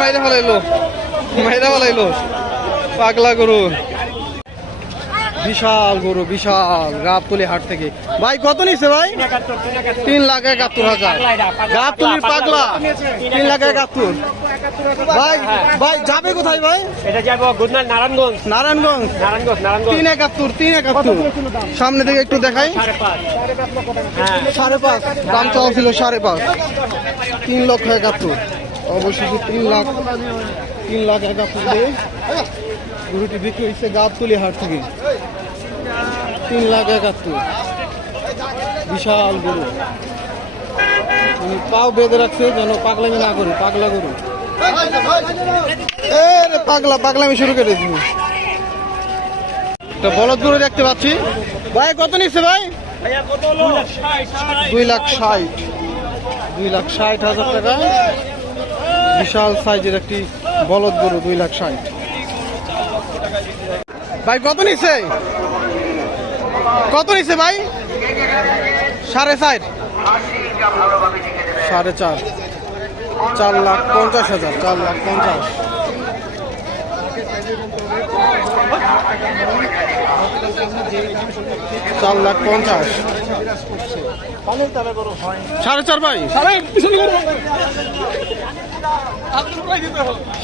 মাইরা ফেলাইলো পাগলা গরু। বিশাল গরু, বিশাল গাবতলী হাট থেকে। ভাই কত নিচ্ছে ভাই? 3,71,000। গাবতলীর পাগলা 3,71,000। ভাই ভাই যাবে কোথায় ভাই? এটা যাবো নারায়ণগঞ্জ। নারায়ণগঞ্জ 3,71,000। সামনে থেকে একটু দেখাই। 5.5 দাম চাওয়া ছিল 5.5। 3,71,000। অবশ্যই 3,71,000 দিয়ে গরুটি বিক্রি হয়েছে গাবতলী হাট থেকে। 3,71,000। বিশাল গরু, পাও বেঁধে রাখছে যেন পাগলামি না করি। পাগলা গরু, পাগলামি শুরু করে দিয়েছি। একটা বলদ গরু দেখতে পাচ্ছি। ভাই কত নিচ্ছে ভাই? 2,60,000 টাকা। বিশাল সাইজের একটি বলদ গরু, 2,60,000। ভাই কত নিচ্ছে? কত নিচ্ছে ভাই? 4.5। 4.5। 4,50,000। 4,50,000। 4,50,000। 4.5 ভাই?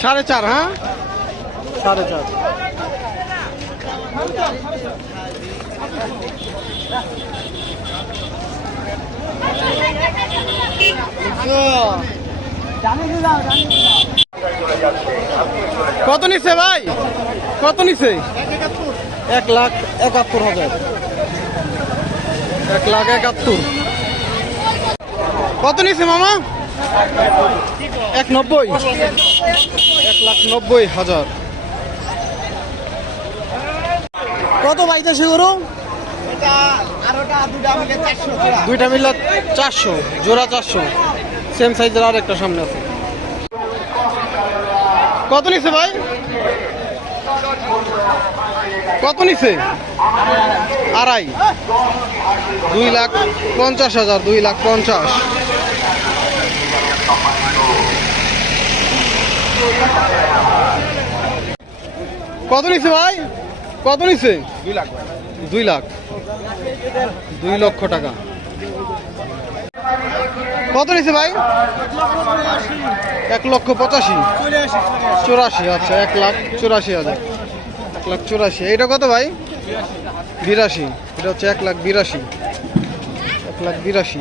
4.5। হ্যাঁ 4.5। কত নিচ্ছে ভাই? কত নিচ্ছে? 1,71,000। 1,71,000। কত নিচ্ছে মামা? 1,90,000। 1,90,000। কত পাইতেছে গরু? দুইটা মিলে 400 জোড়া। 400 সেম সাইজের। আর একটা সামনে আছে। কত নিচ্ছে ভাই? কত নিচ্ছে? 2.5। 2,50,000। 2,50,000। কত নিচ্ছে ভাই? কত নিচ্ছে? 2 লাখ। 2 লক্ষ টাকা। কত নিচ্ছে ভাই? 1,85,000। 84। আচ্ছা 1,84,000। 1,84,000। এটা কত ভাই? 82। এটা হচ্ছে 1,82,000। 1,82,000।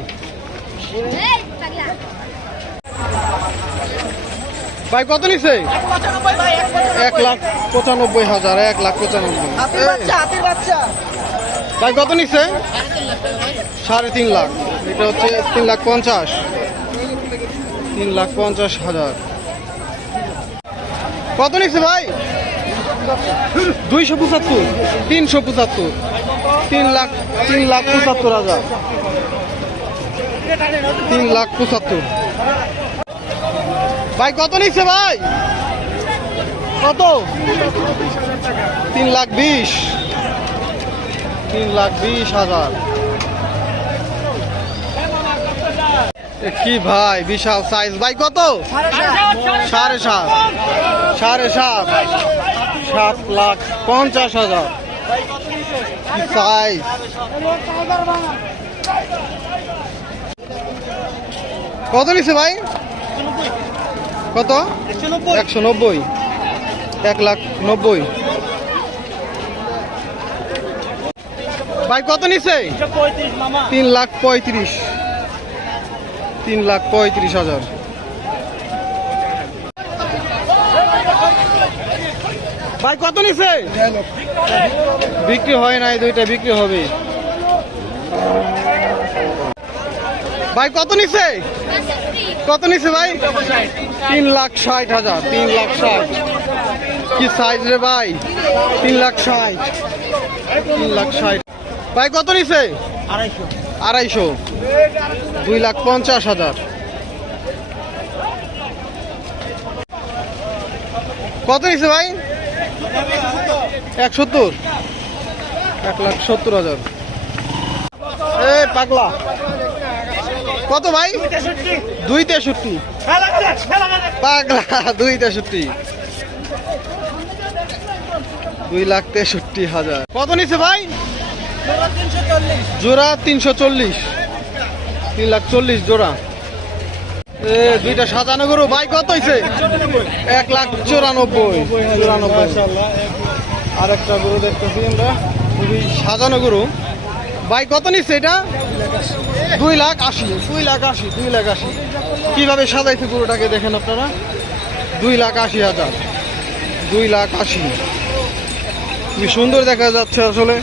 ভাই কত নিচ্ছে? 1,95,000। 1,95,000। ভাই কত নিচ্ছে? 3.5 লাখ। এটা হচ্ছে 3,50,000। 3,50,000। কত নিচ্ছে ভাই? 275। 375। 3,75,000। 3,75,000। ভাই কত নিচ্ছে ভাই? কত? 3,20,000। 3,20,000। কি ভাই বিশাল সাইজ। ভাই কত? 7.5। 7.5। 7,50,000 সাইজ। কত নিচ্ছে ভাই? কত? 190। 1,90,000। ভাই কত নিচ্ছে? 3,35,000। 3,35,000। ভাই কত নিচ্ছে? বিক্রি হয় নাই, দুইটা বিক্রি হবে। ভাই কত নিচ্ছে? কত নিচ্ছে ভাই? 3,60,000। 3,60,000। কি সাইজ রে ভাই? 3,60,000। 3,60,000। ভাই কত নিচ্ছে? 250। 2,50,000। কত নিচ্ছে ভাই? 170। 1,70,000। এ পাগলা কত ভাই? 263। পাগলা 263। 2,63,000। কত নিছে ভাই? জোড়া 340। 3,40,000 জোড়া। দুইটা সাজানো গরু ভাই কত হয়েছে? 1,94,000। আর একটা গরু দেখতেছি আমরা, খুবই সাজানো গরু ভাই। কত নিচ্ছে এটা? 2,80,000। 2,80,000। কিভাবে সাজাইছে গরুটাকে দেখেন আপনারা। 2,80,000। 2,80,000 খুবই সুন্দর দেখা যাচ্ছে আসলে।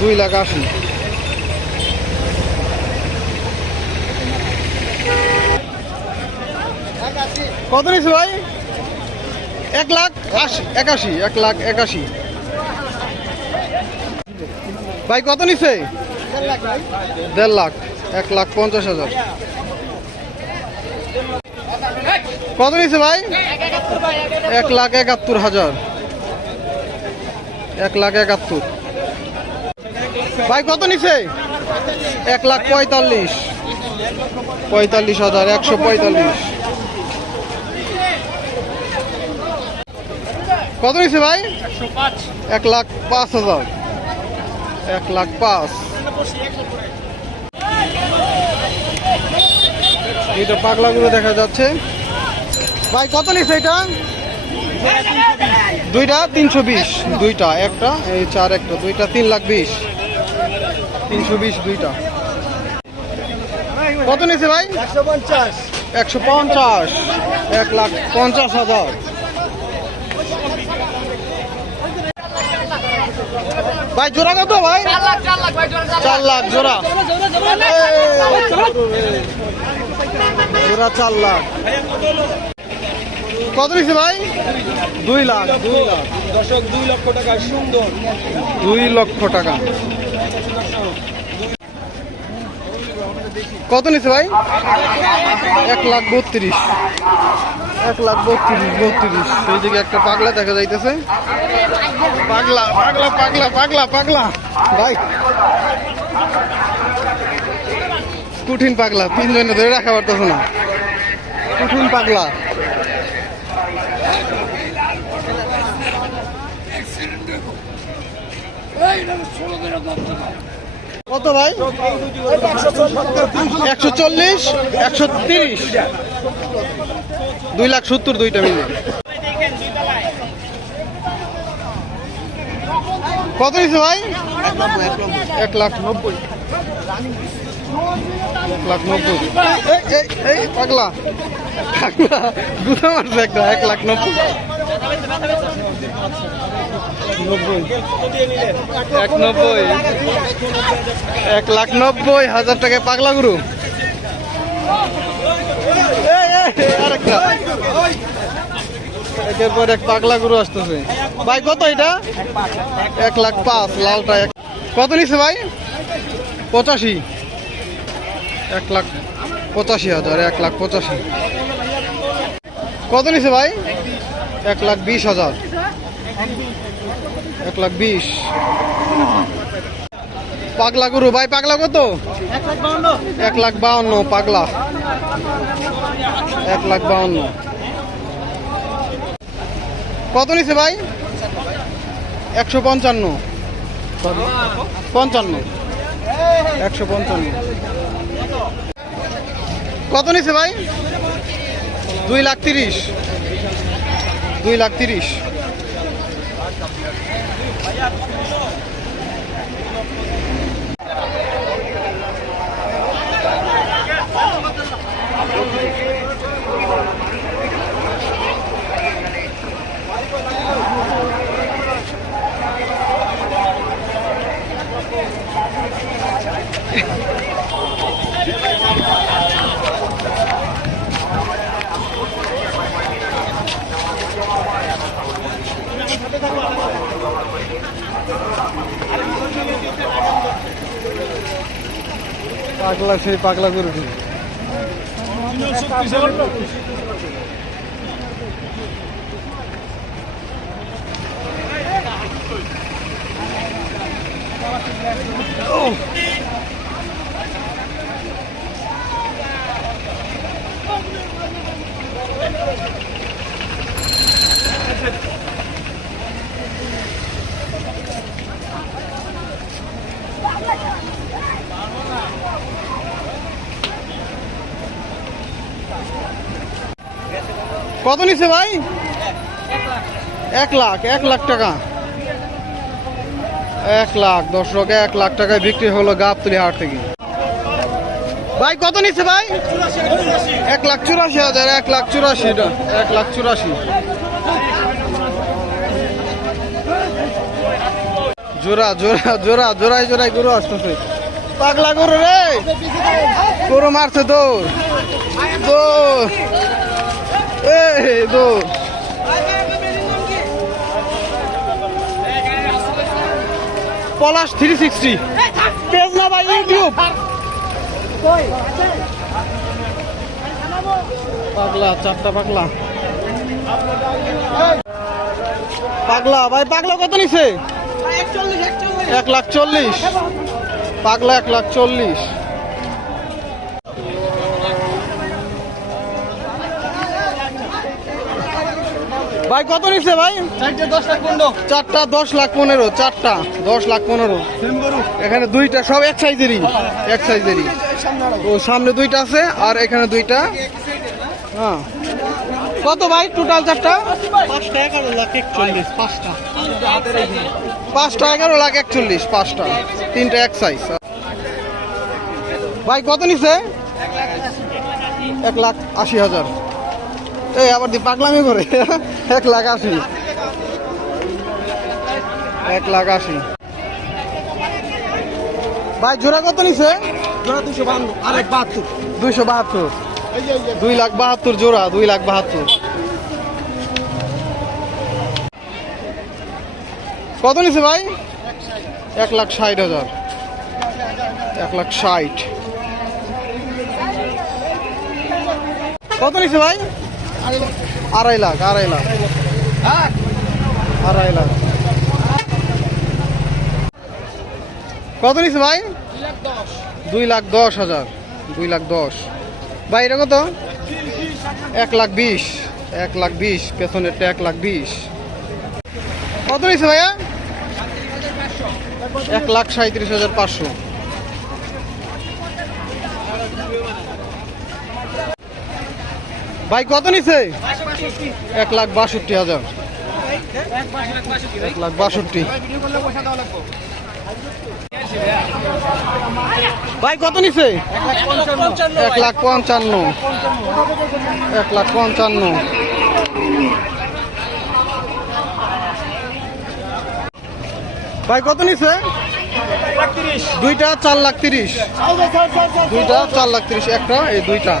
2,80,000। কত নিচ্ছে ভাই? 1,81,000। 1,81,000 ভাই। কত নিচ্ছে? 1.5 লাখ। 1,50,000। কত নিচ্ছে ভাই? 1,71,000। 1,71,000 ভাই। কত নিচ্ছে? 1,45,000। 45,000। 145। কত নিচ্ছে ভাই? 1,05,000। 1,05,000। এটা পাগলাগুলো দেখা যাচ্ছে ভাই। কত নিচ্ছে এটা? দুইটা 320। দুইটা একটা এই 4 একটা দুইটা 3,20,000। 320 দুইটা। কত নিচ্ছে ভাই? 150। 1,50,000। ভাই জোড়া কত ভাই? 4 লাখ জোড়া। জোড়া 4 লাখ। কত নিচ্ছে ভাই? 2 লাখ। 2 লাখ দর্শক। 2 লক্ষ টাকা। সুন্দর। 2 লক্ষ টাকা। কত নিচ্ছে ভাই? 1,32,000। 1,32,000। সেই দিকে একটা পাগলা দেখা যাইতেছে। পাগলা পাগলা পাগলা পাগলা পাগলা ভাই। কঠিন পাগলা। 3 জনে ধরে রাখা পারতেছে না। কঠিন পাগলা। কত ভাই? 140। 130। 2,70,000 দুইটা মিলে। কত নিচ্ছে ভাই? 1,90,000। 1,90,000। এই পাগলা পাগলা গুছা মারছে একটা। 1,90,000। 1,90,000 টাকায় পাগলা গুরু। আরেকটা একের পর এক পাগলা গুরু আসতেছে ভাই। কত এটা? 1,05,000 লালটা। কত নিচ্ছে ভাই? 85। 1,85,000। 1,85,000। কত নিচ্ছে ভাই? 1,20,000। 1,20,000 পাগলা গুরু ভাই। পাগলা কত? 1,52,000 পাগলা। 1,52,000। কত নিচ্ছে ভাই? 155। 55। 155। কত নিচ্ছে ভাই? 2,30,000। 2,30,000। পাগলা সেই পাগলা গরু। কত নিছে ভাই? 1 লাখ টাকা। 1 লাখ দর্শক, 1 লাখ টাকায় বিক্রি হলো গাবতলী হাট থেকে। ভাই কত নিচ্ছে ভাই? 1,84,000। 1,84,000। 1,84,000 জোড়া জোড়া জোড়া জোড়ায় জোড়ায় গরু আসতেছে। পাগলা গরু রে, গরু মারছে দৌড় দৌড় দৌড়। পলাশ 360 পেজ না ভাই, ইউটিউব। পাগলা, 4টা পাগলা। পাগলা ভাই, পাগলা কত নিছে? 1,40,000। পাগলা 1,40,000। ভাই কত নিচ্ছে ভাই? 4টা 10,15,000। 4টা 10,15,000। এখানে দুইটা সব এক সাইজেরই, এক সাইজেরই। ও সামনে দুইটা আছে আর এখানে দুইটা। হ্যাঁ কত ভাই টোটাল? 4টা 5টা 11,41,000। 5টা 11,41,000। 5টা, 3টা এক সাইজ। ভাই কত নিছে? 1,80,000। এই আবার দি পাগলামি করে। 1,80,000। 1,80,000। ভাই জোড়া কত নিছে? জোড়া 252। আর 72। 272। 2,72,000 জোড়া। 2,72,000। কত নিছে ভাই? 1,60,000। 1,60,000। কত নিছে ভাই? 2.5 লাখ। 2.5 লাখ। 2.5 লাখ। কত নিছে ভাই? 2,10,000। 2,10,000। ভাই এটা কত? 1,20,000। 1,20,000। পেছনেরটা 1,20,000। কত নিছে ভাইয়া? 1,37,500। ভাই কত নিছে? 1,62,000। 1,62,000। ভাই কত নিছে? 1,55,000। 1,55,000। ভাই কত নিছে? দুইটা 4,30,000। দুইটা 4,30,000। একটা এই দুইটা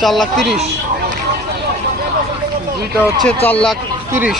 4,30,000। দুইটা হচ্ছে 4,30,000।